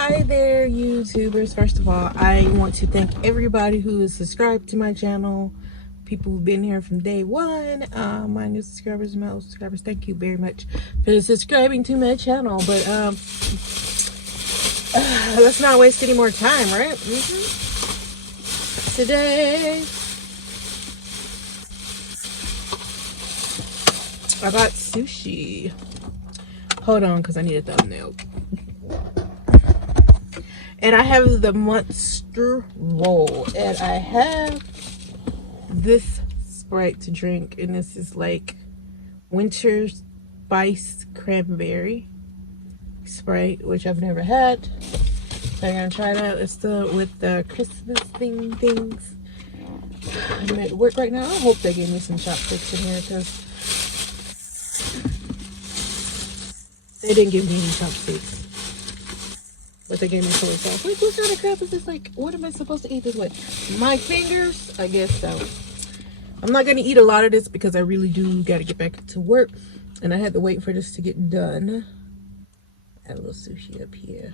Hi there, YouTubers. First of all, I want to thank everybody who is subscribed to my channel. People who've been here from day one. My new subscribers, my old subscribers, thank you very much for subscribing to my channel. But let's not waste any more time, right? Today, I got sushi. Hold on, because I need a thumbnail. And I have the monster roll, and I have this Sprite to drink, and this is like winter spice cranberry Sprite, which I've never had. So I'm gonna try that. It's with the Christmas things. I'm at work right now. I hope they gave me some chopsticks in here because they didn't give me any chopsticks. But they gave me soy sauce. Like, what kind of crap is this? Like, what am I supposed to eat this with? My fingers? I guess so. I'm not going to eat a lot of this because I really do got to get back to work. And I had to wait for this to get done. Add a little sushi up here.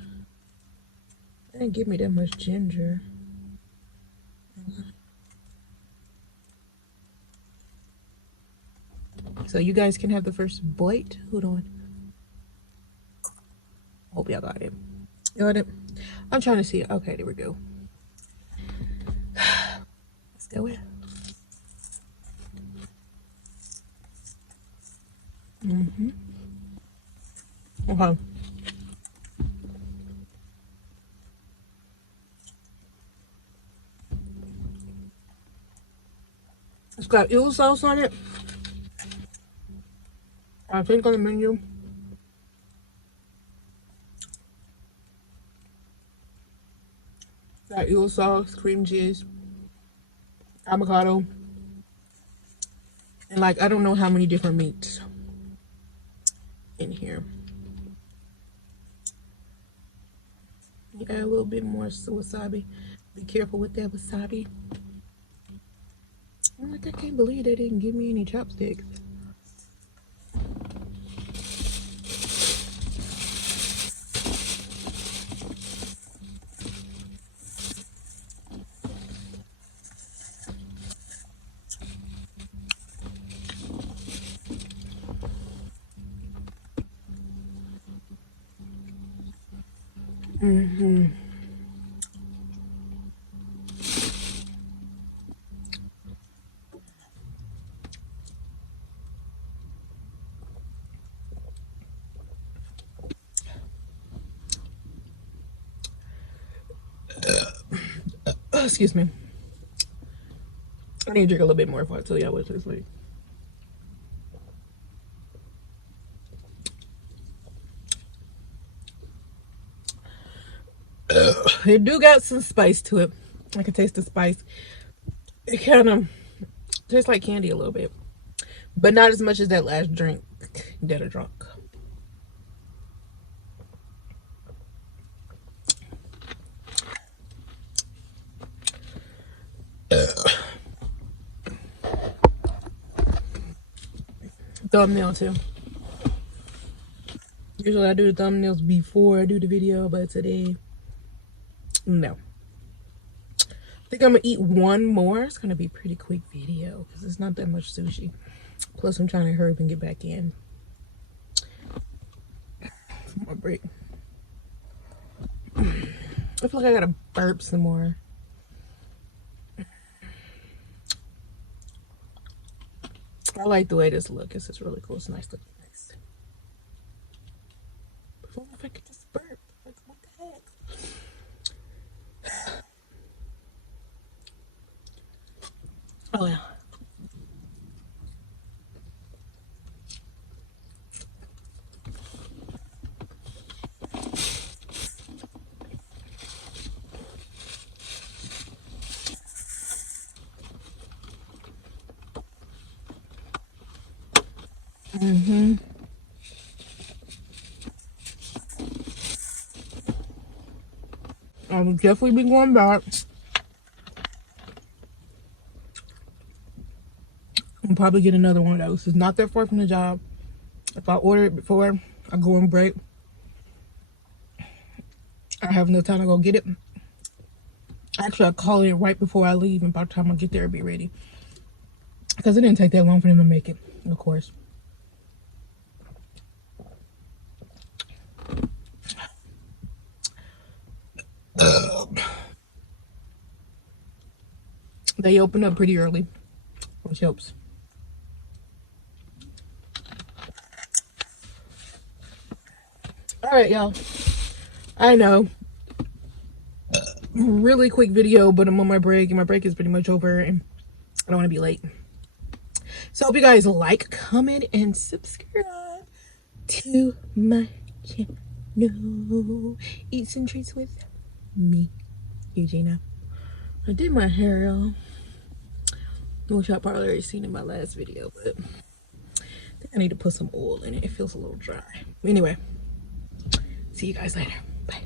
They didn't give me that much ginger. So you guys can have the first bite. Hold on. Hope y'all got it. Got it? I'm trying to see it. Okay, there we go. Let's go in. Okay. It's got eel sauce on it. I think on the menu. Got eel sauce, cream cheese, avocado, and like I don't know how many different meats in here. You add a little bit more wasabi. Be careful with that wasabi. I'm like, I can't believe they didn't give me any chopsticks. Excuse me. I need to drink a little bit more before I tell y'all what it tastes like. It do got some spice to it. I can taste the spice. It kind of tastes like candy a little bit, but not as much as that last drink that I drunk. Thumbnail too. Usually I do the thumbnails before I do the video, but today, no. I think I'm gonna eat one more. It's gonna be a pretty quick video because it's not that much sushi. Plus I'm trying to hurry up and get back in for my break. I feel like I gotta burp some more. I like the way this looks. This is really cool. It's nice looking. Nice. But what if I could just burp? Like, what the heck? Oh, yeah. I will definitely be going back. I'll probably get another one of those. It's not that far from the job. If I order it before I go on break, I have no time to go get it. Actually, I call it right before I leave, and by the time I get there, it'll be ready. Because it didn't take that long for them to make it, of course. They open up pretty early, which helps. All right, y'all. I know. Really quick video, but I'm on my break, and my break is pretty much over, and I don't want to be late. So, hope you guys like, comment, and subscribe to my channel. Eat some treats with me, Eugenia. I did my hair, y'all, which y'all probably already seen in my last video, but I think I need to put some oil in it. It feels a little dry. Anyway, see you guys later. Bye.